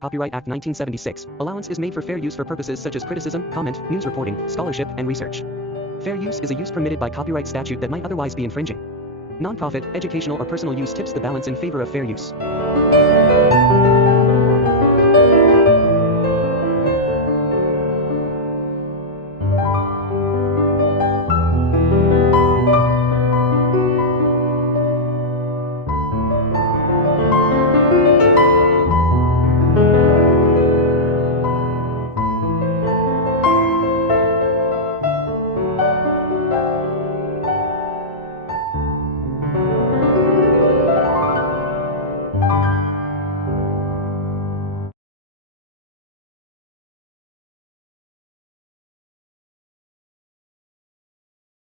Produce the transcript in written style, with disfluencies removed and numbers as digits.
Copyright Act 1976, allowance is made for fair use for purposes such as criticism, comment, news reporting, scholarship, and research. Fair use is a use permitted by copyright statute that might otherwise be infringing. Nonprofit, educational or personal use tips the balance in favor of fair use.